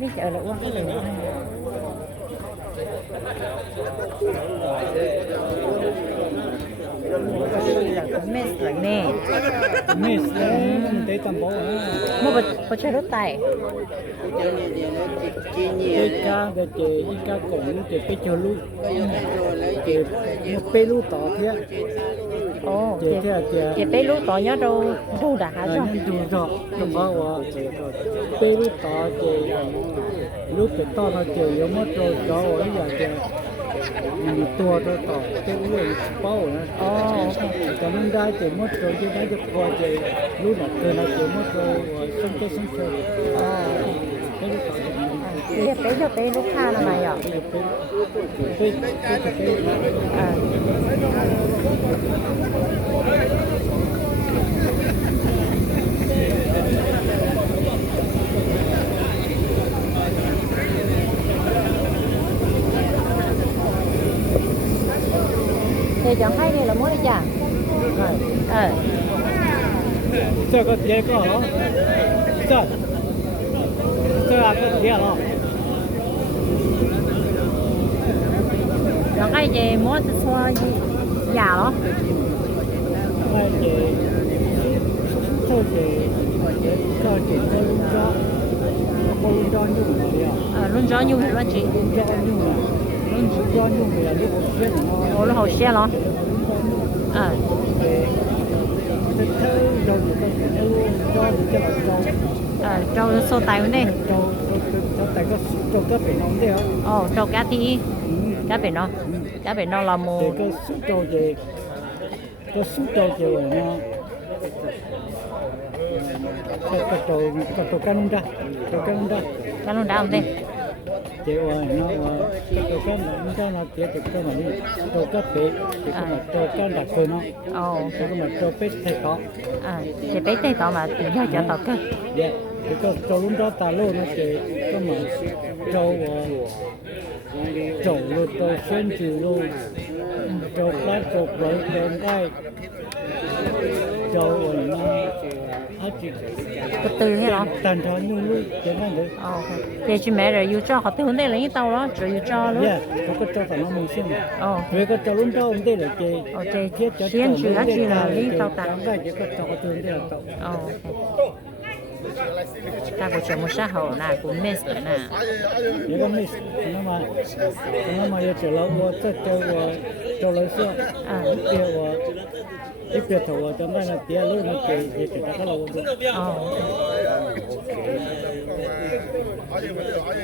Biết chợ là uống cái gì nữa. Là cũng mệt rồi nè. Mẹ sẽ để tầm bố Mua bột chơi đốt tay. cái ca để chế ca cũng chế cái chỗ lúc chế một bê lúc tỏ thế Ồ, chế thế chế chị bé lúc tỏ nhớ đâu đâu đã hả nhưng dù rõ đúng không ạ bê lúc tỏ chế lúc cái to nó chế giống mất rồi cho ở nhà chế tua cho tỏ cái người bao nữa cho nên ra chế mất rồi chế đã được qua chế lúc nào từ nào chế mất rồi xong chơi cái lúc tỏ chị bé lúc tha là mày ạ. Thì chọn hai này là muốn đi chả?这个别个了，这个别了， Chọn cái gì muốn xua già đó. 那给这给这龙庄，我龙庄用的呀， Luôn gió như vậy đó chị. 龙庄用的，龙庄用的呀，你好些呢？ Ồ, nó hậu xe đó. 这这有一个龙庄你叫来招， Trâu xô tay luôn đi. 招大个招个北农的呀， Ồ, trâu cá thì cá biển nó. Cá biển nó là một 这个苏州的，这苏州的呢。cái tổ cá lông ra cá luôn đau không đi. chế nó tổ cá lông ra nó chế cái mà đi tổ cá bể cái mà tổ cá đặc cơ nó cái mà tổ bể thay có chị bé tay tỏ mà giờ cho tỏ cơ. dạ cái tổ lông ra ta lô nó chế cái mà trâu rồi tổ sen chịu luôn trâu cá trâu bể đen cái trâu nó Từ từ thế đó. tàn thọ như luôn chế nó được Thì chị mẹ rồi yêu cho họ từ hôm nay lấy cái tàu đó rồi yêu cho luôn. dạ có cái trâu phải nó mừng xem về cái trâu lông trâu ông đây là chế chị khiến chị đã chỉ là lấy tàu tàn. cái trâu có thường đây là trâu ta có chuyện một xã hội là cũng miss rồi nè. nếu có miss nó mà giờ trở lại qua cho lấy xe ít việc thầu cho nên là tiền luôn nó chỉ trả cái lâu